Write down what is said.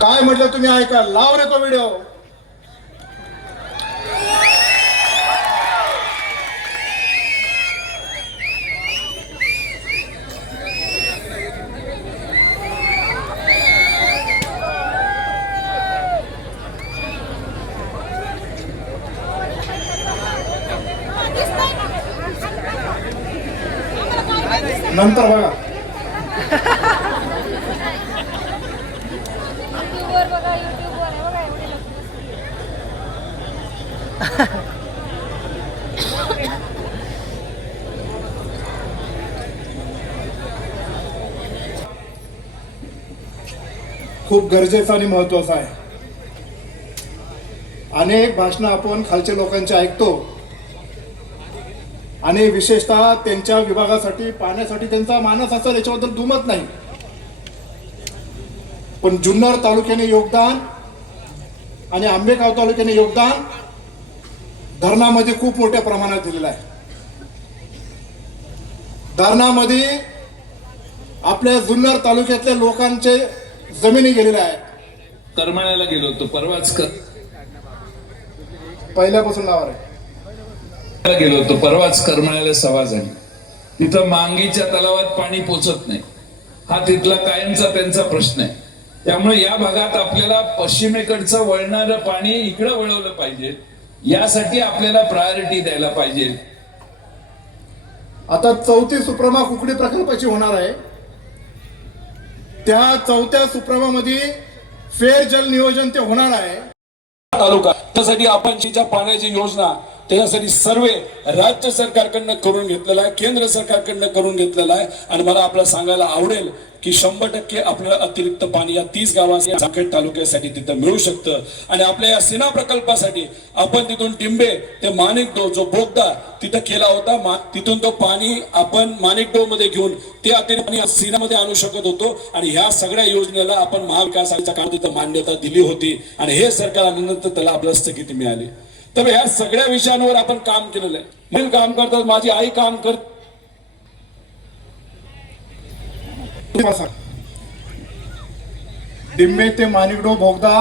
काय म्हटलं तुम्ही ऐका लाव रे तो व्हिडिओ. नंतर बघा. युट्यूबवर बघा युट्यूबवर आहे बघा एवढे लोक. खूप गरजेचं आणि महत्वाचं आहे. अनेक भाषणं आपण खालच्या लोकांची ऐकतो. आणि विशेषतः त्यांच्या विभागासाठी पाण्यासाठी त्यांचा मानस असेल याच्याबद्दल दुमत नाही. पण जुन्नर तालुक्याने योगदान आणि आंबेगाव तालुक्याने योगदान धरणामध्ये खूप मोठ्या प्रमाणात दिलेलं आहे. धरणामध्ये आपल्या जुन्नर तालुक्यातल्या लोकांचे जमिनी गेलेल्या आहेत. करमाळ्याला गेलो होतो परवाच कर पहिल्यापासून नावावर आहे. गेलो होतो परवाच करमाळ्याला सभा झाली. तिथं मांगीच्या तलावात पाणी पोचत नाही. हा तिथला कायमचा त्यांचा प्रश्न आहे. त्यामुळे या भागात आपल्याला पश्चिमेकडचं वळणारं पाणी इकडं वळवलं पाहिजे. यासाठी आपल्याला प्रायोरिटी द्यायला पाहिजे. आता चौथी सुप्रमा कुकडी प्रकल्पाची होणार आहे. त्या चौथ्या सुप्रमामध्ये फेर जल नियोजन ते होणार आहे. तालुका. त्यासाठी आपण पाण्याची योजना त्याच्यासाठी सर्वे राज्य सरकारकडनं करून घेतलेला आहे केंद्र सरकारकडनं करून घेतलेला आहे. आणि मला आपल्याला सांगायला आवडेल की शंभर टक्के आपल्याला अतिरिक्त पाणी या तीस गावांसाठी जामखेड तालुक्यासाठी तिथं मिळू शकतं. आणि आपल्या या सिना प्रकल्पासाठी आपण तिथून टिंबे ते माणिकडो जो बोगदा तिथं केला होता तिथून तो पाणी आपण माणिकडो मध्ये घेऊन ते अतिरिक्त पाणी सिनामध्ये आणू शकत होतो. आणि ह्या सगळ्या योजनेला आपण महाविकास आघाडीच्या काम तिथं मान्यता दिली होती. आणि हे सरकार आल्यानंतर त्याला आपल्याला स्थगिती मिळाली. तर ह्या सगळ्या विषयांवर आपण काम केलेलं आहे. मी काम करतात माझी आई काम कर डिंबे ते मानिकडो भोगदा